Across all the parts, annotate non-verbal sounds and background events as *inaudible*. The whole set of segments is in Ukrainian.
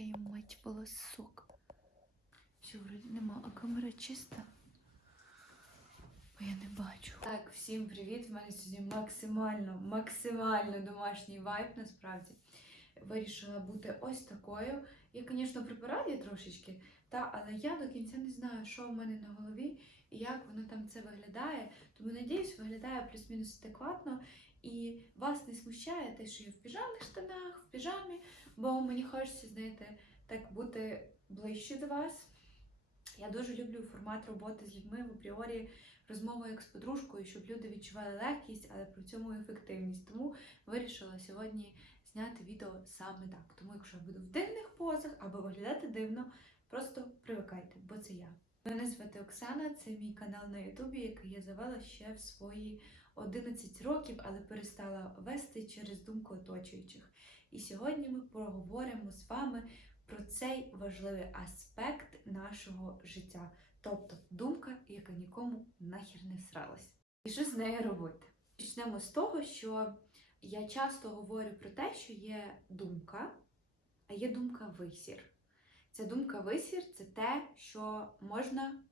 твою мать волосок. Все, вроді нема, а камера чиста. Бо я не бачу. Так, всім привіт! В мене сьогодні максимально, максимально домашній вайб насправді. Вирішила бути ось такою. Я, звісно, припираю трошечки, та, але я до кінця не знаю, що в мене на голові і як воно там це виглядає. Тому надіюсь, виглядає плюс-мінус адекватно. І вас не смущає те, що я в піжамних штанах, в піжамі, бо мені хочеться, знаєте, так бути ближче до вас. Я дуже люблю формат роботи з людьми в апріорі розмову як з подружкою, щоб люди відчували легкість, але при цьому ефективність. Тому вирішила сьогодні зняти відео саме так. Тому, якщо я буду в дивних позах або виглядати дивно, просто привикайте, бо це я. Мене звати Оксана, це мій канал на Ютубі, який я завела ще в свої 11 років, але перестала вести через думку оточуючих. І сьогодні ми поговоримо з вами про цей важливий аспект нашого життя, тобто думка, яка нікому нахер не сралась. І що з нею робити? Почнемо з того, що я часто говорю про те, що є думка, а є думка висір. Ця думка висір це те, що можна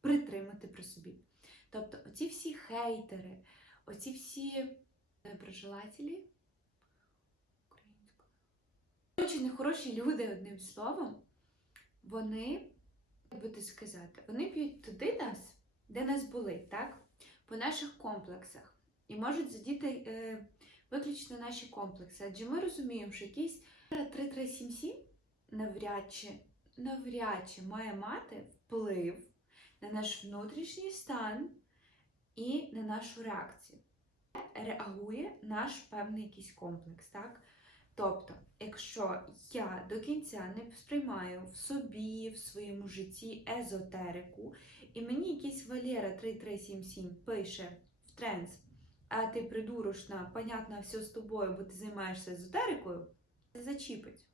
притримати при собі. Тобто, оці всі хейтери, оці всі доброжелателі Дуже нехороші люди, одним словом, вони, як би сказати, вони б'ють туди нас, де нас були, так? По наших комплексах. І можуть задіти е, виключно наші комплекси. Адже ми розуміємо, що якийсь 3377 навряд чи, навряд чи має мати вплив на наш внутрішній стан і на нашу реакцію. Реагує наш певний якийсь комплекс, так? Тобто, якщо я до кінця не сприймаю в собі, в своєму житті езотерику, і мені якийсь Валера 3377 пише в тренс, а ти придурочна, понятно, все з тобою, бо ти займаєшся езотерикою, це зачіпить.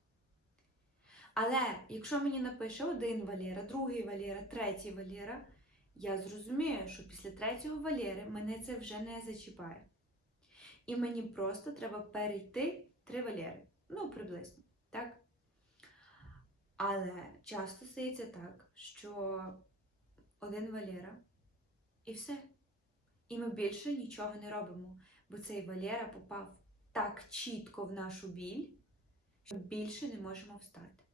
Але якщо мені напише один Валера, другий Валера, третій Валера, я зрозумію, що після третього Валери мене це вже не зачіпає. І мені просто треба перейти три Валери. Ну, приблизно, так? Але часто стається так, що один Валера і все. І ми більше нічого не робимо, бо цей Валера попав так чітко в нашу біль, що більше не можемо встати.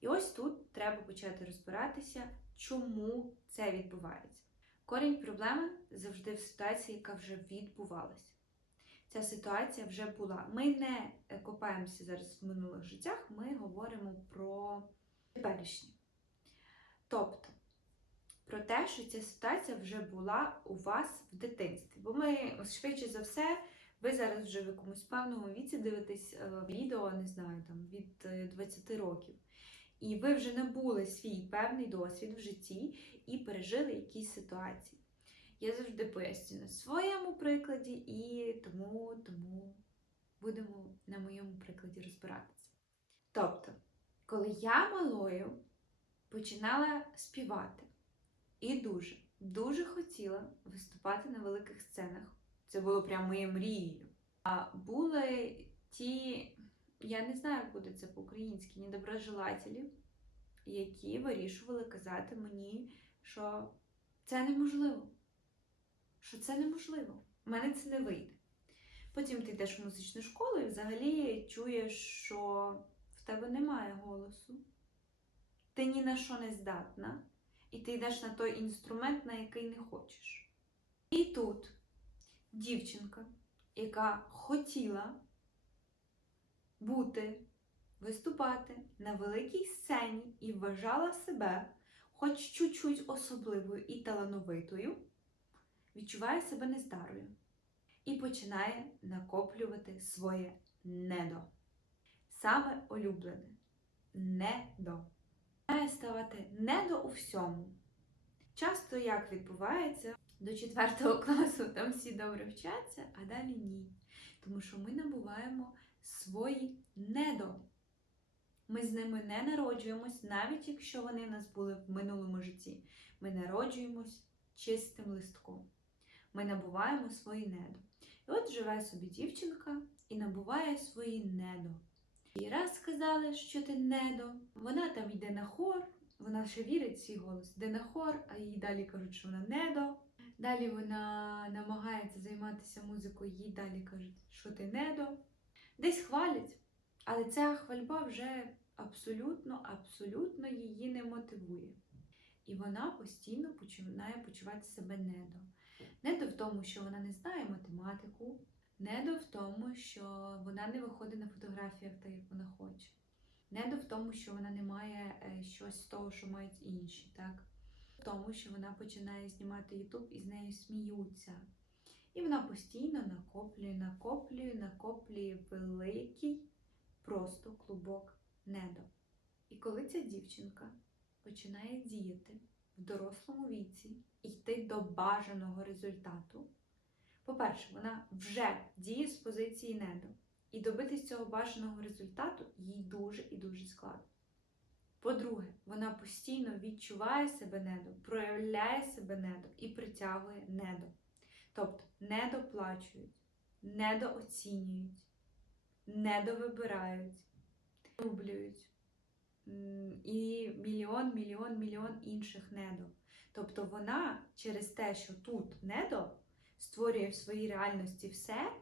І ось тут треба почати розбиратися, чому це відбувається. Корінь проблеми завжди в ситуації, яка вже відбувалася. Ця ситуація вже була. Ми не копаємося зараз в минулих життях, ми говоримо про теперішнє. Тобто, про те, що ця ситуація вже була у вас в дитинстві. Бо ми, швидше за все, ви зараз вже в якомусь певному віці дивитесь е, відео, не знаю, там від е, 20 років. І ви вже набули свій певний досвід в житті і пережили якісь ситуації. Я завжди пояснюю на своєму прикладі, і тому, тому будемо на моєму прикладі розбиратися. Тобто, коли я малою починала співати і дуже, дуже хотіла виступати на великих сценах, це було прям моєю мрією. А були ті, я не знаю, як буде це по-українськи, недоброжелателі, які вирішували казати мені, що це неможливо що це неможливо. У мене це не вийде. Потім ти йдеш в музичну школу і взагалі чуєш, що в тебе немає голосу, ти ні на що не здатна, і ти йдеш на той інструмент, на який не хочеш. І тут дівчинка, яка хотіла бути, виступати на великій сцені і вважала себе хоч чуть-чуть особливою і талановитою відчуває себе нездарою і починає накоплювати своє недо. Саме улюблене недо. Має ставати недо у всьому. Часто як відбувається, до 4 класу там всі добре вчаться, а далі ні. Тому що ми набуваємо свої недо. Ми з ними не народжуємось, навіть якщо вони в нас були в минулому житті. Ми народжуємось чистим листком ми набуваємо свої недо. І от живе собі дівчинка і набуває свої недо. І раз сказали, що ти недо. Вона там йде на хор, вона ще вірить свій голос, йде на хор, а їй далі кажуть, що вона недо. Далі вона намагається займатися музикою, їй далі кажуть, що ти недо. Десь хвалять, але ця хвальба вже абсолютно, абсолютно її не мотивує. І вона постійно починає почувати себе недо. Недо в тому, що вона не знає математику, недо в тому, що вона не виходить на фотографіях так, як вона хоче. Недо в тому, що вона не має е, щось з того, що мають інші, так? В тому, що вона починає знімати Ютуб і з нею сміються. І вона постійно накоплює, накоплює, накоплює великий просто клубок недо. І коли ця дівчинка починає діяти в дорослому віці йти до бажаного результату, по-перше, вона вже діє з позиції недо. І добитись цього бажаного результату їй дуже і дуже складно. По-друге, вона постійно відчуває себе недо, проявляє себе недо і притягує недо. Тобто недоплачують, недооцінюють, недовибирають, люблюють і мільйон, мільйон, мільйон інших недо. Тобто вона через те, що тут недо, створює в своїй реальності все,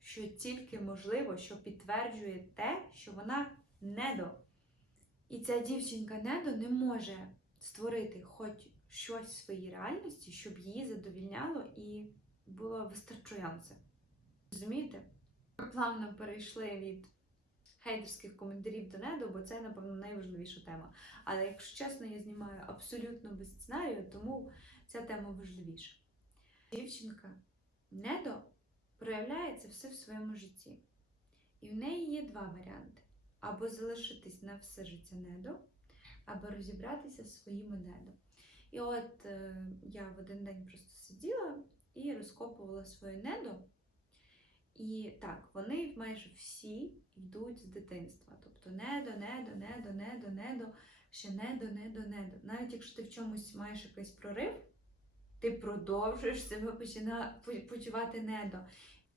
що тільки можливо, що підтверджує те, що вона недо. І ця дівчинка недо не може створити хоч щось в своїй реальності, щоб її задовільняло і було вистачуюче. Розумієте? Плавно перейшли від хейтерських коментарів до недо, бо це, напевно, найважливіша тема. Але якщо чесно, я знімаю абсолютно без сценарію, тому ця тема важливіша. Дівчинка недо проявляється все в своєму житті. І в неї є два варіанти: або залишитись на все життя недо, або розібратися зі своїми недо. І от е, я в один день просто сиділа і розкопувала своє недо. І так, вони майже всі йдуть з дитинства. Тобто недо, недо, недо, недо, недо, ще недо, недо, недо. Навіть якщо ти в чомусь маєш якийсь прорив, ти продовжуєш себе почувати недо.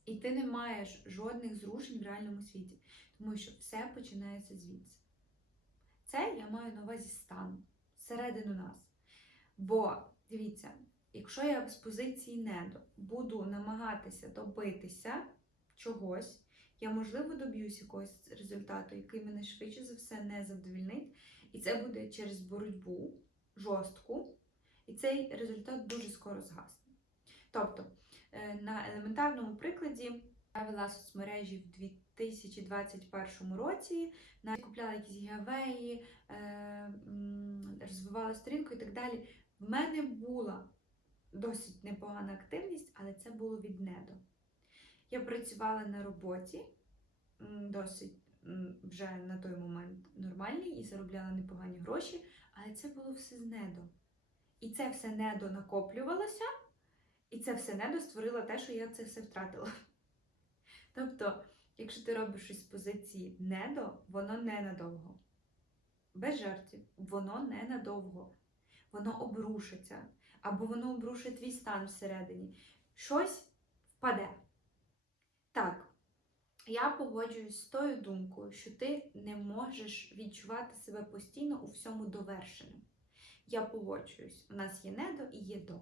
І ти не маєш жодних зрушень в реальному світі, тому що все починається звідси. Це я маю на увазі стан, всередину нас. Бо дивіться, якщо я з позиції недо буду намагатися добитися чогось, я, можливо, доб'юсь якогось результату, який мене швидше за все не задовільнить. І це буде через боротьбу жорстку, і цей результат дуже скоро згасне. Тобто, е, на елементарному прикладі я вела соцмережі в 2021 році, навіть купляла якісь гіавеї, е, розвивала сторінку і так далі. В мене була досить непогана активність, але це було від недо. Я працювала на роботі, досить вже на той момент нормальній і заробляла непогані гроші, але це було все з недо. І це все недо накоплювалося, і це все недо створило те, що я це все втратила. Тобто, якщо ти робиш щось з позиції недо, воно ненадовго. Без жартів, воно ненадовго. Воно обрушиться. Або воно обрушить твій стан всередині. Щось впаде. Так, я погоджуюсь з тою думкою, що ти не можеш відчувати себе постійно у всьому довершеним. Я погоджуюсь, у нас є недо і є до.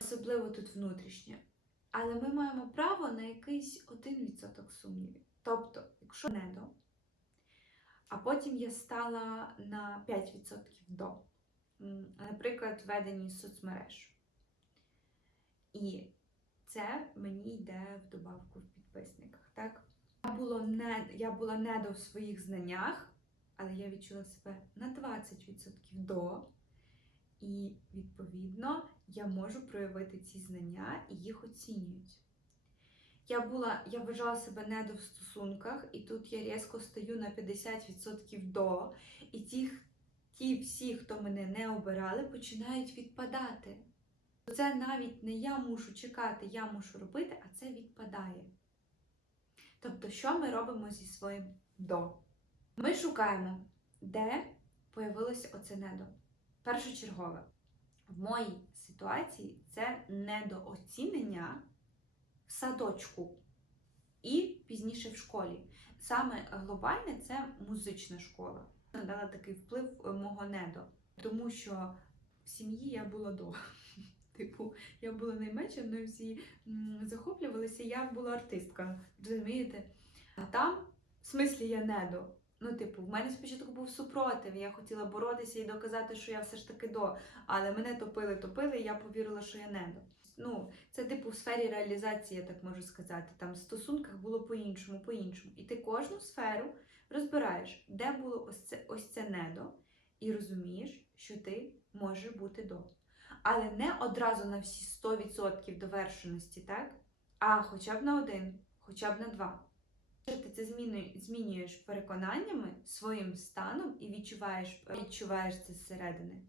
Особливо тут внутрішнє. Але ми маємо право на якийсь 1% сумнівів. Тобто, якщо недо, а потім я стала на 5% до. Наприклад, ведені соцмереж. І це мені йде в добавку підписниках. Так? Я, було не, я була недо в своїх знаннях, але я відчула себе на 20% до. І, відповідно, я можу проявити ці знання і їх оцінюють. Я була, я вважала себе недо в стосунках, і тут я різко стаю на 50% до, і ті, ті всі, хто мене не обирали, починають відпадати. Це навіть не я мушу чекати, я мушу робити, а це відпадає. Тобто, що ми робимо зі своїм до? Ми шукаємо, де появилося оце недо. Першочергове. В моїй ситуації це недооцінення в садочку. і пізніше в школі. Саме глобальне це музична школа. Надала такий вплив е, мого недо, тому що в сім'ї я була до. Типу, я була найменша, мною всі захоплювалися, я була артистка, розумієте? А там, в смислі, я недо. Ну, типу, в мене спочатку був супротив, я хотіла боротися і доказати, що я все ж таки до. Але мене топили, топили, і я повірила, що я недо. Ну, це типу в сфері реалізації, я так можу сказати. Там в стосунках було по-іншому, по-іншому. І ти кожну сферу розбираєш, де було ось це, ось це недо, і розумієш, що ти можеш бути до. Але не одразу на всі 100% довершеності, так? А хоча б на один, хоча б на два. Якщо ти це змінюєш переконаннями, своїм станом і відчуваєш, відчуваєш це зсередини,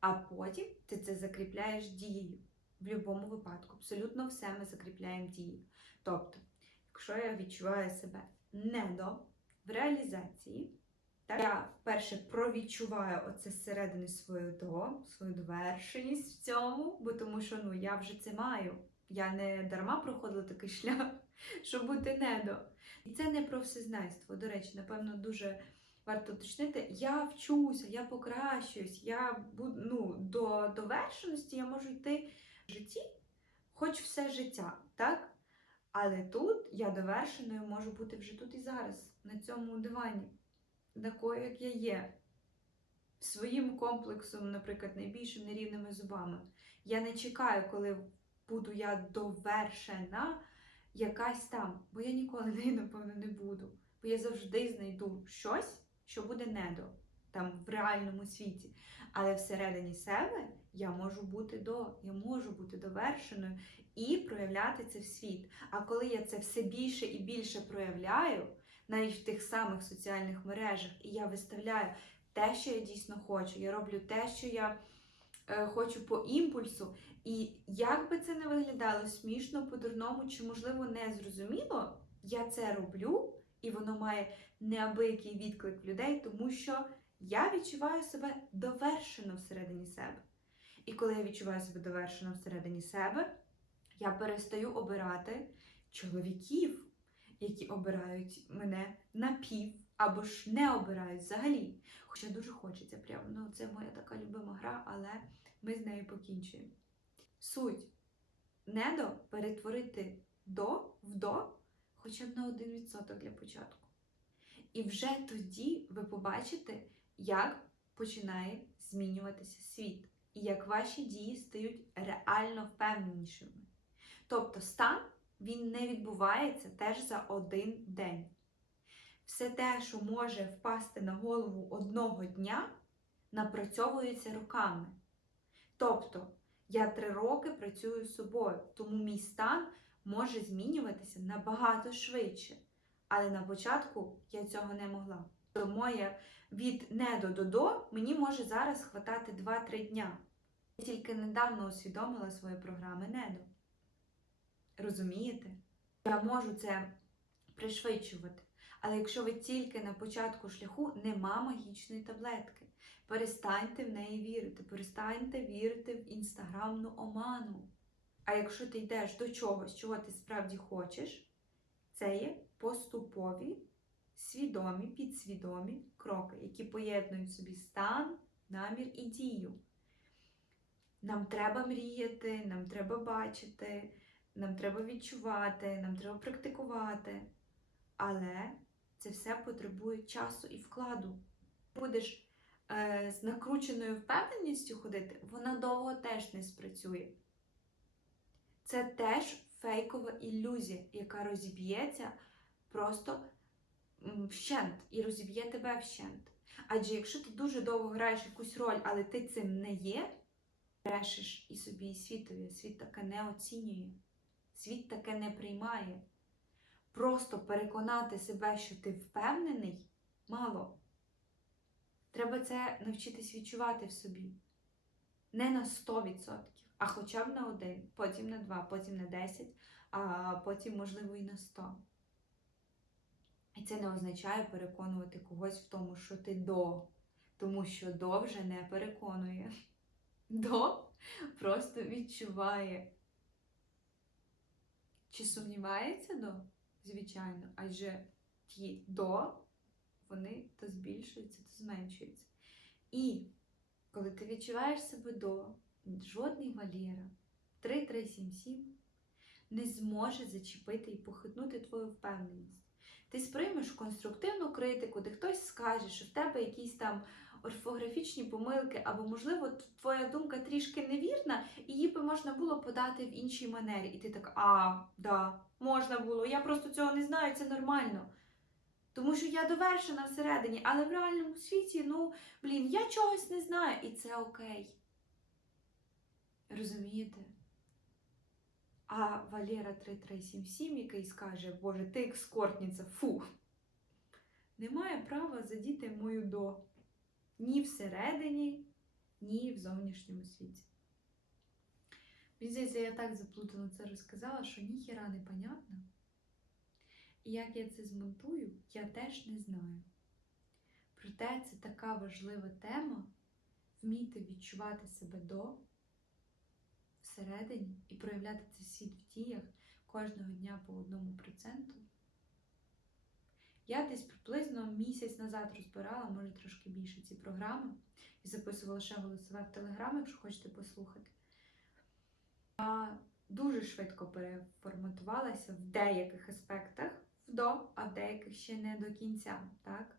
а потім ти це закріпляєш дією. В будь-якому випадку. Абсолютно все ми закріпляємо дією. Тобто, якщо я відчуваю себе недо в реалізації, так, я перше провідчуваю оце зсередини свою до, свою довершеність в цьому, бо тому що ну, я вже це маю. Я не дарма проходила такий *laughs* шлях, щоб бути недо. І це не про всезнайство. До речі, напевно, дуже варто уточнити. Я вчуся, я покращуюсь, я ну, до довершеності я можу йти в житті, хоч все життя, так? Але тут я довершеною можу бути вже тут і зараз, на цьому дивані, такою, як я є. Своїм комплексом, наприклад, найбільшим нерівними зубами. Я не чекаю, коли буду я довершена якась там, бо я ніколи *laughs* нею, напевно, не буду. Бо я завжди знайду щось, що буде недо там в реальному світі. Але всередині себе я можу бути до, я можу бути довершеною і проявляти це в світ. А коли я це все більше і більше проявляю, навіть в тих самих соціальних мережах, і я виставляю те, що я дійсно хочу, я роблю те, що я е, хочу по імпульсу. І як би це не виглядало смішно, по-дурному чи, можливо, не зрозуміло, я це роблю, і воно має неабиякий відклик людей, тому що я відчуваю себе довершено всередині себе. І коли я відчуваю себе довершено всередині себе, я перестаю обирати чоловіків, які обирають мене напів, або ж не обирають взагалі. Хоча дуже хочеться, прям, ну це моя така любима гра, але ми з нею покінчуємо. Суть недо перетворити до в до хоча б на 1% для початку. І вже тоді ви побачите, як починає змінюватися світ, і як ваші дії стають реально впевненішими. Тобто стан він не відбувається теж за один день. Все те, що може впасти на голову одного дня, напрацьовується роками. Тобто, я три роки працюю з собою, тому мій стан може змінюватися набагато швидше. Але на початку я цього не могла. Я від недо до до мені може зараз хватати 2-3 дня. Я тільки недавно усвідомила свої програми недо. Розумієте? Я можу це пришвидшувати. Але якщо ви тільки на початку шляху, нема магічної таблетки. Перестаньте в неї вірити, перестаньте вірити в інстаграмну оману. А якщо ти йдеш до чогось, чого ти справді хочеш, це є поступові, свідомі, підсвідомі кроки, які поєднують собі стан, намір і дію. Нам треба мріяти, нам треба бачити, нам треба відчувати, нам треба практикувати. Але це все потребує часу і вкладу. Будеш е, з накрученою впевненістю ходити, вона довго теж не спрацює. Це теж фейкова ілюзія, яка розіб'ється просто вщент і розіб'є тебе вщент. Адже якщо ти дуже довго граєш якусь роль, але ти цим не є, брешеш і собі, і світові. Світ таке не оцінює, світ таке не приймає. Просто переконати себе, що ти впевнений, мало. Треба це навчитись відчувати в собі. Не на 100%, а хоча б на один, потім на два, потім на 10, а потім, можливо, і на 100. І це не означає переконувати когось в тому, що ти до. Тому що до вже не переконує. До просто відчуває. Чи сумнівається до? звичайно, адже ті до, вони то збільшуються, то зменшуються. І коли ти відчуваєш себе до, жодний Валєра 3377 не зможе зачепити і похитнути твою впевненість. Ти сприймеш конструктивну критику, де хтось скаже, що в тебе якісь там орфографічні помилки, або, можливо, твоя думка трішки невірна, і її би можна було подати в іншій манері. І ти так, а, да, можна було, я просто цього не знаю, це нормально. Тому що я довершена всередині, але в реальному світі, ну, блін, я чогось не знаю, і це окей. Розумієте? А Валера 3377, який скаже, Боже, ти екскортниця, фу, не має права задіти мою до ні всередині, ні в зовнішньому світі. Мені я так заплутано це розказала, що ніхіра не понятно. І як я це змонтую, я теж не знаю. Проте це така важлива тема вміти відчувати себе до всередині і проявляти цей світ в діях кожного дня по одному проценту. Я десь приблизно місяць назад розбирала, може трошки більше ці програми, і записувала ще голосове в Телеграм, якщо хочете послухати. Я дуже швидко переформатувалася в деяких аспектах в до, а в деяких ще не до кінця, так?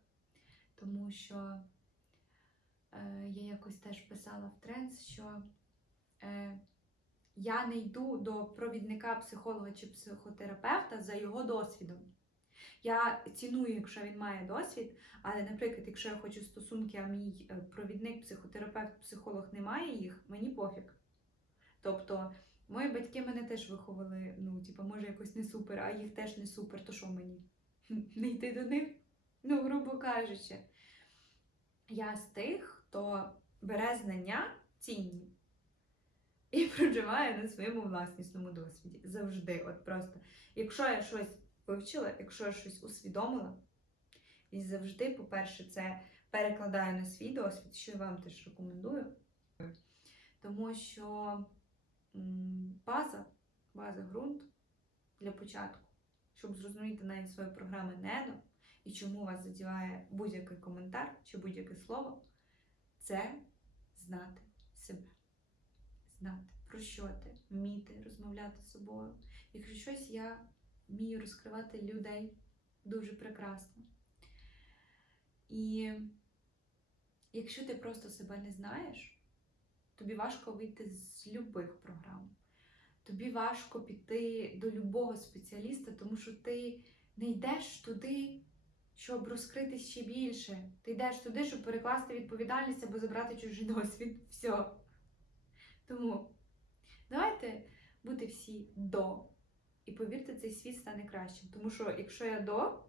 Тому що е, я якось теж писала в тренс, що е, я не йду до провідника психолога чи психотерапевта за його досвідом. Я ціную, якщо він має досвід, але, наприклад, якщо я хочу стосунки, а мій е, провідник, психотерапевт, психолог не має їх, мені пофіг. Тобто, мої батьки мене теж виховали, ну, типу, може, якось не супер, а їх теж не супер, то що мені? *laughs* Не йти до них? Ну, грубо кажучи, я з тих, хто бере знання цінні і *laughs* проживає на своєму власнісному досвіді. Завжди. От просто, якщо я щось вивчила, якщо я щось усвідомила, і завжди, по-перше, це перекладаю на свій досвід, що я вам теж рекомендую. Тому що база, база ґрунт для початку, щоб зрозуміти навіть свою програму НЕДО і чому вас задіває будь-який коментар чи будь-яке слово, це знати себе. Знати, про що ти, вміти розмовляти з собою. Якщо щось я вмію розкривати людей дуже прекрасно. І якщо ти просто себе не знаєш, тобі важко вийти з любих програм. Тобі важко піти до любого спеціаліста, тому що ти не йдеш туди, щоб розкрити ще більше. Ти йдеш туди, щоб перекласти відповідальність або забрати чужий досвід. Все. Тому давайте бути всі до. І повірте, цей світ стане кращим. Тому що якщо я до,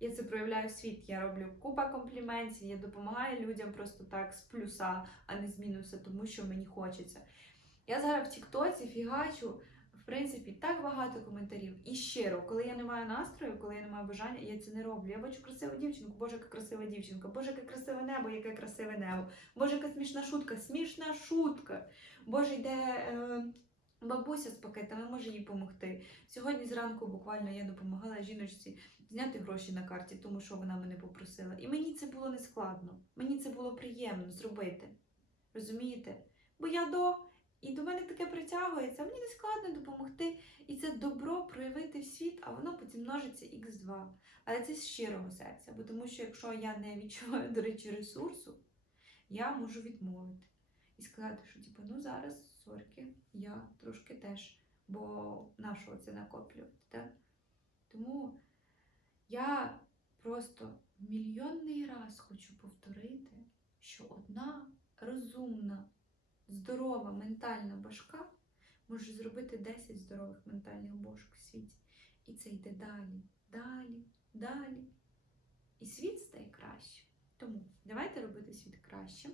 я це проявляю світ. Я роблю купа компліментів, я допомагаю людям просто так з плюса, а не з мінуса, тому що мені хочеться. Я зараз в Тіктоці фігачу, в принципі, так багато коментарів. І щиро, коли я не маю настрою, коли я не маю бажання, я це не роблю. Я бачу красиву дівчинку, боже, яка красива дівчинка, боже, яке красиве небо, яке красиве небо, боже, яка смішна шутка, смішна шутка. Боже, йде. Е... Бабуся з пакетами може їй допомогти. Сьогодні зранку буквально я допомагала жіночці зняти гроші на карті, тому що вона мене попросила. І мені це було не складно. Мені це було приємно зробити. Розумієте? Бо я до, і до мене таке притягується, мені не складно допомогти. І це добро проявити в світ, а воно потім множиться х2. Але це з щирого серця. Бо тому що якщо я не відчуваю, до речі, ресурсу, я можу відмовити. І сказати, що типу, ну зараз сорки, я трошки теж, бо нашого це накоплювати. Так? Тому я просто мільйонний раз хочу повторити, що одна розумна, здорова ментальна башка може зробити 10 здорових ментальних бошок в світі. І це йде далі, далі, далі. І світ стає кращим. Тому давайте робити світ кращим,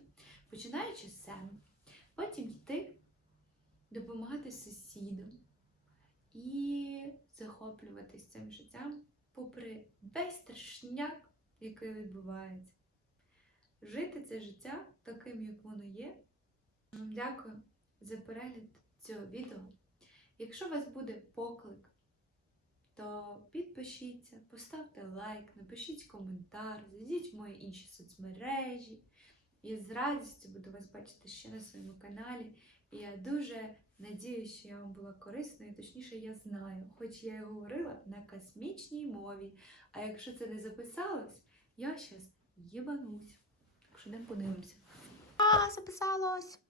починаючи з себе, потім йти допомагати сусідам і захоплюватись цим життям, попри весь страшняк, який відбувається. Жити це життя таким, як воно є. Дякую за перегляд цього відео. Якщо у вас буде поклик то підпишіться, поставте лайк, напишіть коментар, зайдіть в мої інші соцмережі. Я з радістю буду вас бачити ще на своєму каналі. І я дуже надіюсь, що я вам була корисною, точніше, я знаю, хоч я і говорила на космічній мові. А якщо це не записалось, я щас єбанусь. Так що йдемо подивимося. А, записалось.